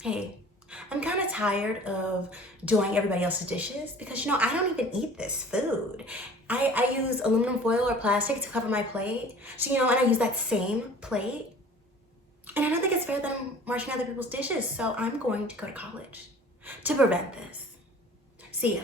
Hey, I'm kind of tired of doing everybody else's dishes because, I don't even eat this food. I use aluminum foil or plastic to cover my plate. So, and I use that same plate. And I don't think it's fair that I'm washing other people's dishes. So I'm going to go to college to prevent this. See ya.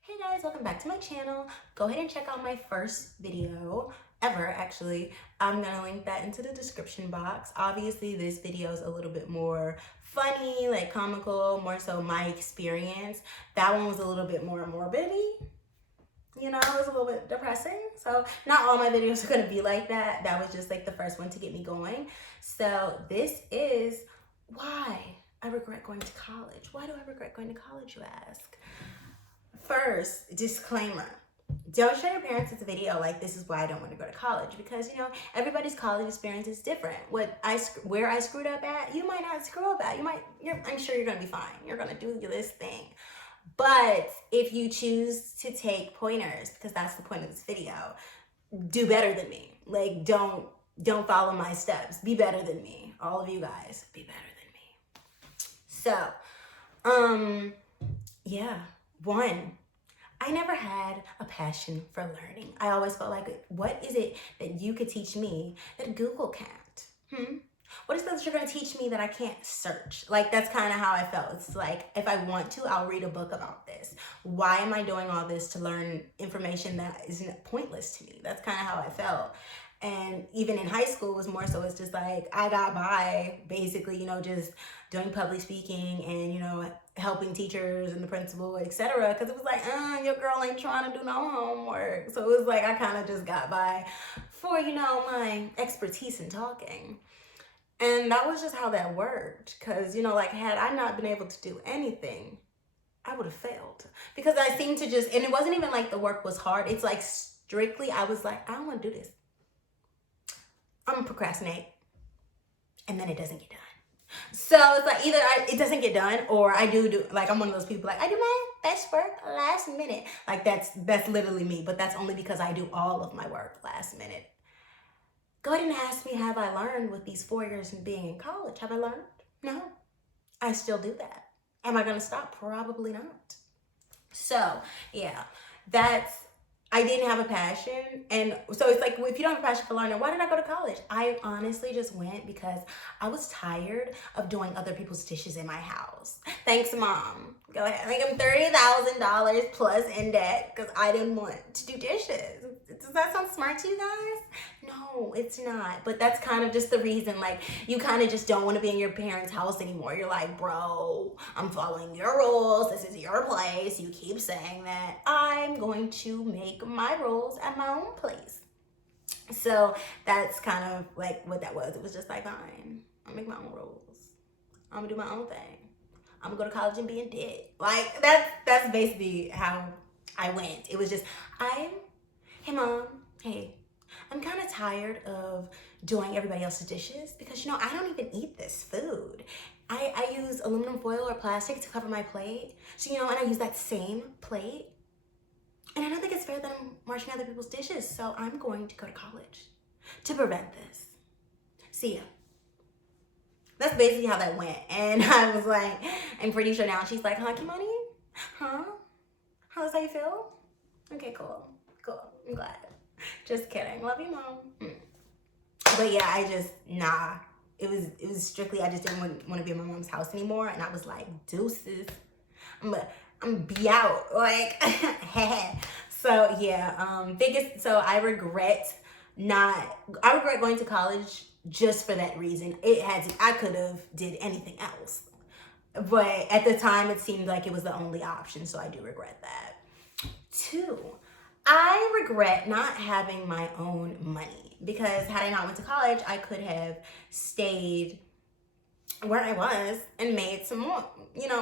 Hey guys, welcome back to my channel. Go ahead and check out my first video ever, actually. I'm gonna link that into the description box. Obviously, this video is a little bit more funny, like comical, more so my experience. That one was a little bit more morbid-y. It was a little bit depressing. So not all my videos are gonna be like that. That was just like the first one to get me going. So this is why I regret going to college. Why do I regret going to college, you ask? First, disclaimer. Don't show your parents this video like this is why I don't want to go to college, because everybody's college experience is different. Where I screwed up at, you might not screw up at. I'm sure you're gonna be fine. You're gonna do this thing. But if you choose to take pointers, because that's the point of this video, do better than me. Like don't follow my steps. Be better than me. All of you guys, be better than me. So, yeah. One, I never had a passion for learning. I always felt like, what is it that you could teach me that Google can't? What is that you're gonna teach me that I can't search? Like, that's kind of how I felt. It's like, if I want to, I'll read a book about this. Why am I doing all this to learn information that isn't pointless to me? That's kind of how I felt. And even in high school, it was more so, it's just like, I got by basically, just doing public speaking and, helping teachers and the principal, etc. Because it was like, your girl ain't trying to do no homework. So it was like, I kind of just got by for, my expertise in talking. And that was just how that worked. Because, like, had I not been able to do anything, I would have failed. Because I seemed to just, and it wasn't even like the work was hard. It's like strictly, I was like, I don't want to do this. I'm gonna procrastinate. And then it doesn't get done. So it's like either it doesn't get done, or I do like, I'm one of those people, like, I do my best work last minute. Like that's literally me, but that's only because I do all of my work last minute. Go ahead and ask me, have I learned with these 4 years of being in college? Have I learned? No. I still do that. Am I gonna stop? Probably not. So yeah, I didn't have a passion. And so it's like, if you don't have a passion for learning, why did I go to college? I honestly just went because I was tired of doing other people's dishes in my house. Thanks, Mom. Go ahead. I think I'm $30,000 plus in debt because I didn't want to do dishes. Does that sound smart to you guys? No, it's not. But that's kind of just the reason. Like, you kind of just don't want to be in your parents' house anymore. You're like, bro, I'm following your rules. This is your place. You keep saying that. I'm going to make my rules at my own place. So that's kind of like what that was. It was just like, fine, I'll make my own rules. I'm gonna do my own thing. I'm gonna go to college and be in debt. Like, that's basically how I went. It was just, hey Mom, hey, I'm kind of tired of doing everybody else's dishes because, I don't even eat this food. I use aluminum foil or plastic to cover my plate. So, and I use that same plate. And I don't think it's fair that I'm washing other people's dishes. So I'm going to go to college to prevent this. See ya. That's basically how that went. And I was like, I'm pretty sure now. She's like, huh, Kimani? Huh? How's how you feel? Okay, cool. Cool. I'm glad. Just kidding. Love you, Mom. But yeah, It was strictly, I just didn't want to be in my mom's house anymore. And I was like, deuces. I'm be out. Like, so yeah, so I regret going to college just for that reason. I could have did anything else. But at the time, it seemed like it was the only option, so I do regret that. 2, I regret not having my own money, because had I not went to college, I could have stayed where I was and made some more,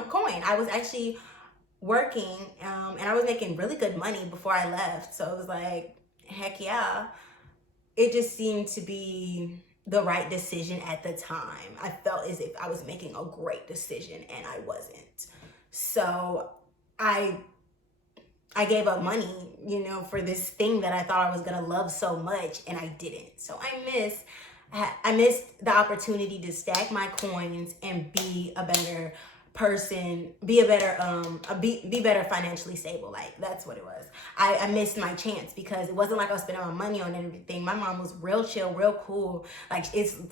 coin. I was actually working, and I was making really good money before I left. So it was like, heck yeah. It just seemed to be the right decision at the time. I felt as if I was making a great decision, and I wasn't. So I gave up money, for this thing that I thought I was gonna love so much, and I didn't. So I miss I missed the opportunity to stack my coins and be a better person, be better financially stable. Like, that's what it was. I missed my chance because it wasn't like I was spending my money on everything. My mom was real chill, real cool. Like,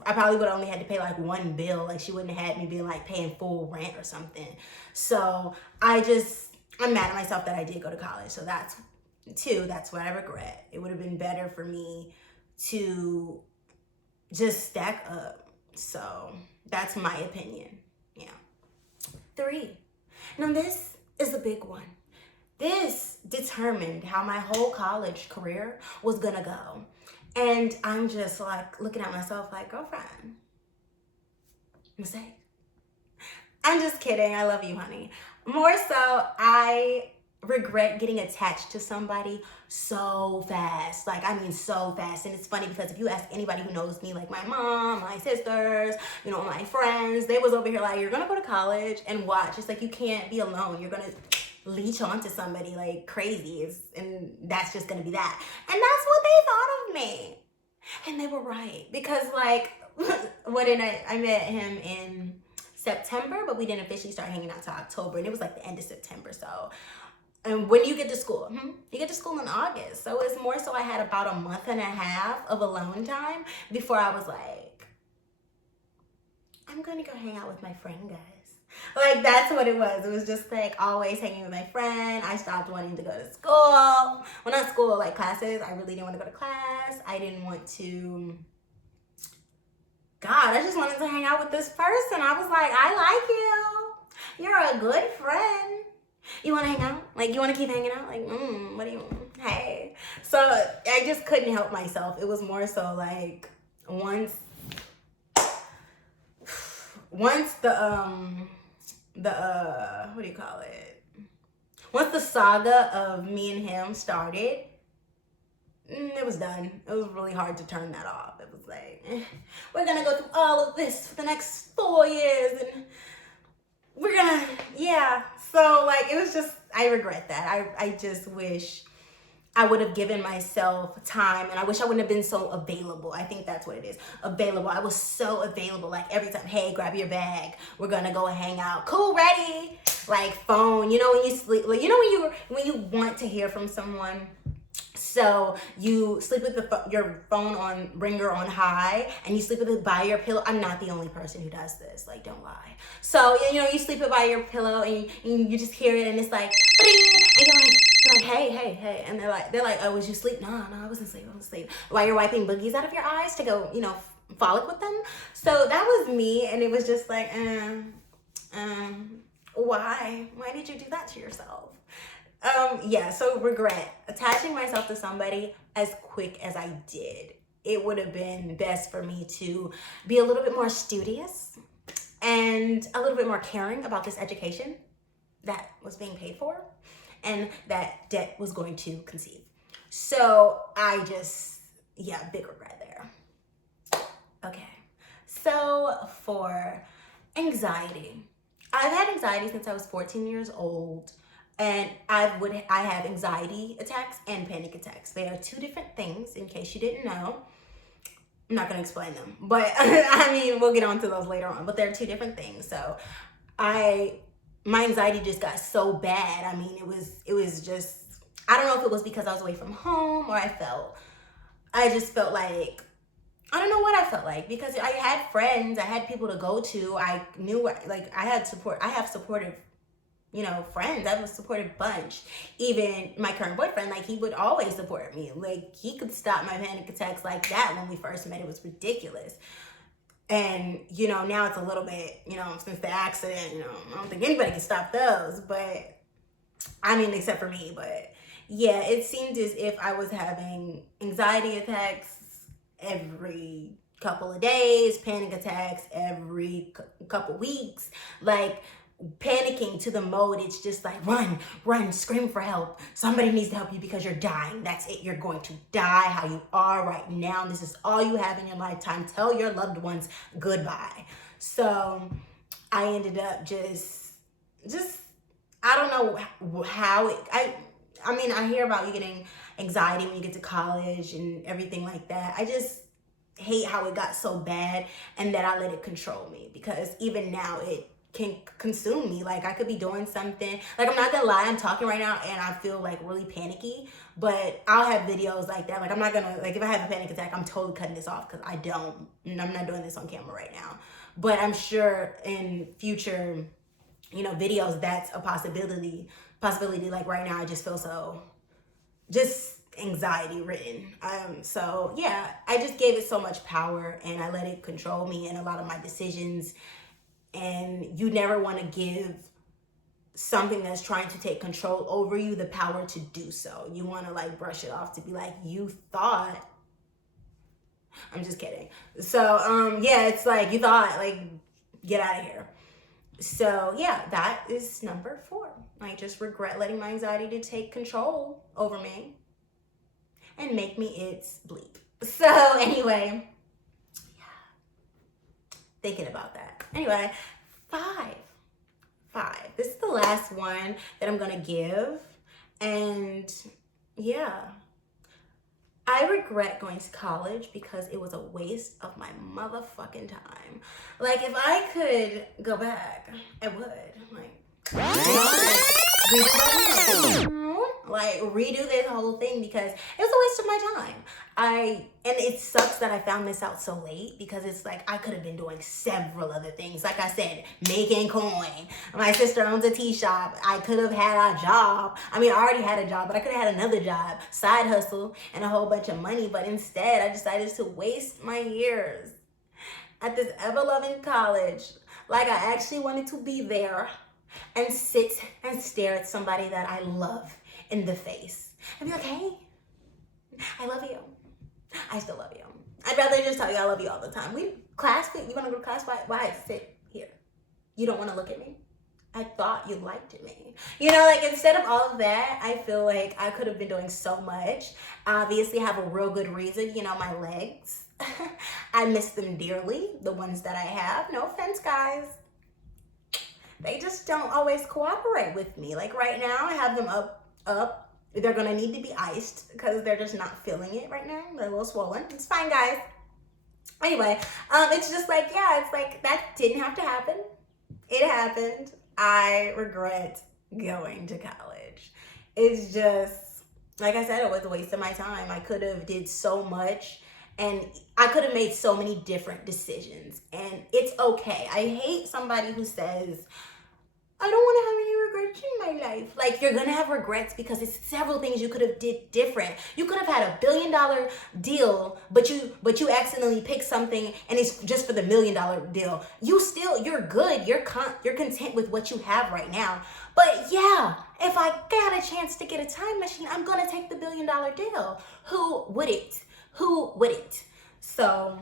I probably would have only had to pay like one bill. Like, she wouldn't have had me being like paying full rent or something. So I'm mad at myself that I did go to college. So that's what I regret. It would have been better for me to just stack up. So that's my opinion. Yeah. 3. Now this is a big one. This determined how my whole college career was gonna go. And I'm just like looking at myself like, girlfriend, mistake. I'm just kidding. I love you, honey. More so, I regret getting attached to somebody so fast. Like, I mean, so fast. And it's funny because if you ask anybody who knows me, like my mom, my sisters, my friends, they was over here like, you're gonna go to college and watch. It's like, you can't be alone. You're gonna leech onto somebody like crazy. And that's just gonna be that. And that's what they thought of me. And they were right. Because like, I met him in September, but we didn't officially start hanging out till October. And it was like the end of September, so. And when you get to school, you get to school in August. So it's more so I had about a month and a half of alone time before I was like, I'm going to go hang out with my friend, guys. Like, that's what it was. It was just like always hanging with my friend. I stopped wanting to go to school. Well, not school, like classes. I really didn't want to go to class. I didn't want to. God, I just wanted to hang out with this person. I was like, I like you. You're a good friend. You want to hang out? Like, you want to keep hanging out? Like, what do you want? Hey. So I just couldn't help myself. It was more so like once the what do you call it? Once the saga of me and him started, it was done. It was really hard to turn that off. It was like, we're going to go through all of this for the next 4 years and we're gonna, yeah. So like, it was just, I regret that. I just wish I would have given myself time, and I wish I wouldn't have been so available. I think that's what it is. Available. I was so available. Like, every time, hey, grab your bag. We're gonna go hang out. Cool, ready? Like, phone. When you sleep, like, when you want to hear from someone. So you sleep with your phone on ringer on high, and you sleep with it by your pillow. I'm not the only person who does this. Like, don't lie. So you sleep it by your pillow, and you just hear it, and it's like, and you're like, hey, and they're like, oh, was you asleep? No, I wasn't asleep. While you're wiping boogies out of your eyes to go, frolic with them. So that was me, and it was just like, why did you do that to yourself? Yeah, so regret attaching myself to somebody as quick as I did. It would have been best for me to be a little bit more studious and a little bit more caring about this education that was being paid for and that debt was going to conceive. So big regret there. Okay, so for anxiety, I've had anxiety since I was 14 years old. And I have anxiety attacks and panic attacks. They are 2 different things, in case you didn't know. I'm not going to explain them, but I mean, we'll get on to those later on, but they're 2 different things. So my anxiety just got so bad. I mean, it was just, I don't know if it was because I was away from home, or I just felt like, I don't know what I felt like, because I had friends, I had people to go to. I knew, like, I have supportive friends. I have a supportive bunch. Even my current boyfriend, like, he would always support me. Like, he could stop my panic attacks like that when we first met. It was ridiculous. And, now it's a little bit, since the accident, I don't think anybody can stop those. But, I mean, except for me. But, yeah, it seemed as if I was having anxiety attacks every couple of days, panic attacks every couple weeks. Like, panicking to the mode, it's just like, run, scream for help. Somebody needs to help you because you're dying. That's it. You're going to die how you are right now. This is all you have in your lifetime. Tell your loved ones goodbye. So I ended up just I don't know how I mean, I hear about you getting anxiety when you get to college and everything like that. hate how it got so bad and that I let it control me, because even now it can consume me. Like, I could be doing something, like, I'm not gonna lie, I'm talking right now and I feel like really panicky, but I'll have videos like that. Like, I'm not gonna, like, if I have a panic attack, I'm totally cutting this off, because I'm not doing this on camera right now. But I'm sure in future, videos, that's a possibility. Like, right now I just feel so just anxiety ridden. So yeah, I just gave it so much power and I let it control me in a lot of my decisions. And you never want to give something that's trying to take control over you the power to do so. You want to like brush it off, to be like, you thought. I'm just kidding. So yeah, it's like, you thought, like, get out of here. So yeah, that is number 4. I just regret letting my anxiety to take control over me and make me its bleep. So anyway, yeah, thinking about that. Anyway, 5. This is the last one that I'm gonna give. And yeah, I regret going to college because it was a waste of my motherfucking time. Like, if I could go back, I would. Like, redo this whole thing, because it was a waste of my time. And it sucks that I found this out so late, because it's like I could have been doing several other things. Like I said, making coin. My sister owns a tea shop. I could have had a job. I mean, I already had a job, but I could have had another job, side hustle, and a whole bunch of money. But instead, I decided to waste my years at this ever-loving college. Like, I actually wanted to be there and sit and stare at somebody that I love in the face and be like, hey, I love you. I still love you. I'd rather just tell you I love you all the time. You want to go to class? Why sit here? You don't want to look at me? I thought you liked me. Like, instead of all of that, I feel like I could have been doing so much. Obviously, I have a real good reason, my legs. I miss them dearly, the ones that I have. No offense, guys. They just don't always cooperate with me. Like, right now, I have them up. They're gonna need to be iced because they're just not feeling it right now. They're a little swollen. It's fine, guys. Anyway, it's just like, yeah, it's like, that didn't have to happen. It happened. I regret going to college. It's just, like I said, it was a waste of my time. I could have did so much, and I could have made so many different decisions, and it's okay. I hate somebody who says, I don't want to have any regrets in my life. Like, you're gonna have regrets because it's several things you could have did different. You could have had $1 billion deal, but you accidentally picked something and it's just for the $1 million deal. You're good. You're content with what you have right now. But yeah, if I got a chance to get a time machine, I'm gonna take the $1 billion deal. Who wouldn't? So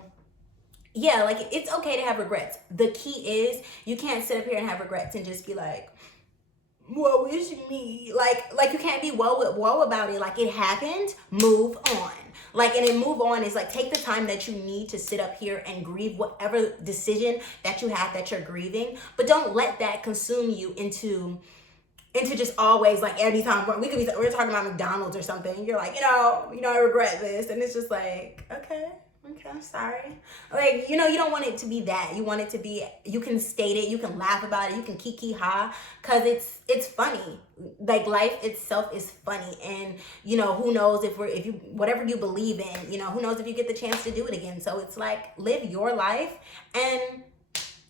yeah, like, it's okay to have regrets. The key is, you can't sit up here and have regrets and just be like, woe is me. Like you can't be woe about it. Like, it happened, move on. Like, and then move on is like, take the time that you need to sit up here and grieve whatever decision that you have that you're grieving. But don't let that consume you into just always, like, every time we're talking about McDonald's or something, you're like, I regret this, and it's just like, okay, I'm sorry. Like, you don't want it to be that. You want it to be, you can state it, you can laugh about it, you can kiki ha, because it's funny. Like, life itself is funny, and who knows if you whatever you believe in, who knows if you get the chance to do it again. So it's like, live your life, and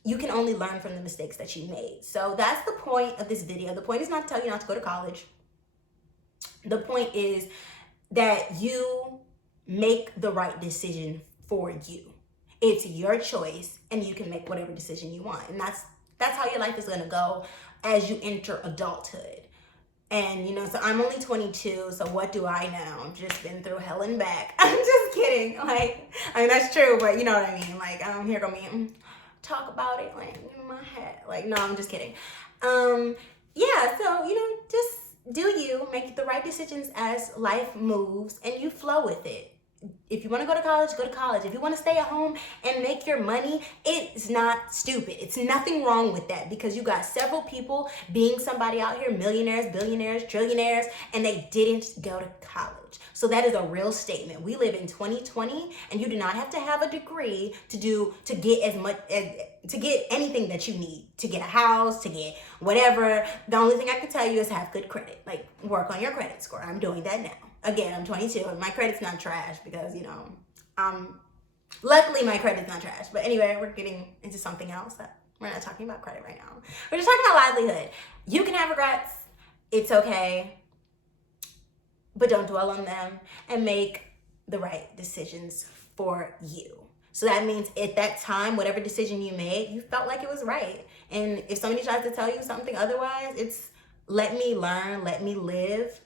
you can only learn from the mistakes that you made. So that's the point of this video. The point is not to tell you not to go to college. The point is that you make the right decision for you. It's your choice, and you can make whatever decision you want. And that's how your life is going to go as you enter adulthood. And, so I'm only 22, so what do I know? I've just been through hell and back. I'm just kidding. Like, I mean, that's true, but you know what I mean? Like, I'm here gonna be, talk about it, like, in my head. Like, no, I'm just kidding. Yeah, so, just do you, make the right decisions as life moves, and you flow with it. If you want to go to college, go to college. If you want to stay at home and make your money, it's not stupid. It's nothing wrong with that, because you got several people being somebody out here, millionaires, billionaires, trillionaires, and they didn't go to college. college. So that is a real statement. We live in 2020 and you do not have to have a degree to get anything that you need, to get a house, to get whatever. The only thing I can tell you is have good credit. Like, work on your credit score. I'm doing that now. Again, I'm 22 and my credit's not trash because, you know, luckily my credit's not trash. But anyway, we're getting into something else that we're not talking about credit right now. We're just talking about livelihood. You can have regrets. It's okay. But don't dwell on them and make the right decisions for you. So that means at that time, whatever decision you made, you felt like it was right. And if somebody tries to tell you something otherwise, it's let me learn, let me live.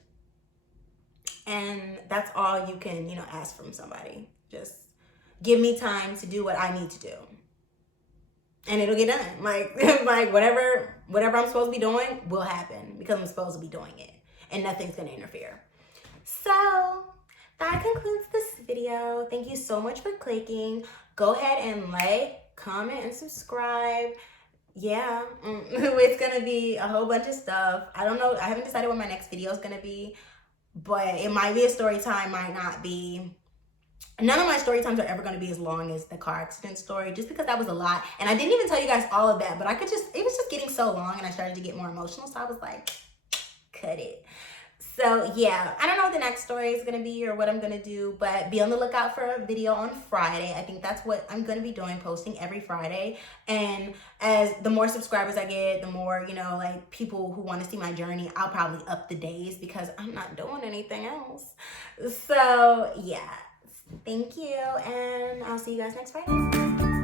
And that's all you can, you know, ask from somebody. Just give me time to do what I need to do. And it'll get done. Like whatever I'm supposed to be doing will happen because I'm supposed to be doing it. And nothing's gonna interfere. So that concludes this video. Thank you so much for clicking. Go ahead and like, comment, and subscribe. Yeah, it's gonna be a whole bunch of stuff. I don't know, I haven't decided what my next video is gonna be, but it might be a story time, might not be. None of my story times are ever going to be as long as the car accident story, just because that was a lot. And I didn't even tell you guys all of that, but it was just getting so long and I started to get more emotional. So I was like, cut it. So yeah, I don't know what the next story is going to be or what I'm going to do, but be on the lookout for a video on Friday. I think that's what I'm going to be doing, posting every Friday. And as the more subscribers I get, the more, you know, like people who want to see my journey, I'll probably up the days because I'm not doing anything else. So yeah. Thank you, and I'll see you guys next Friday.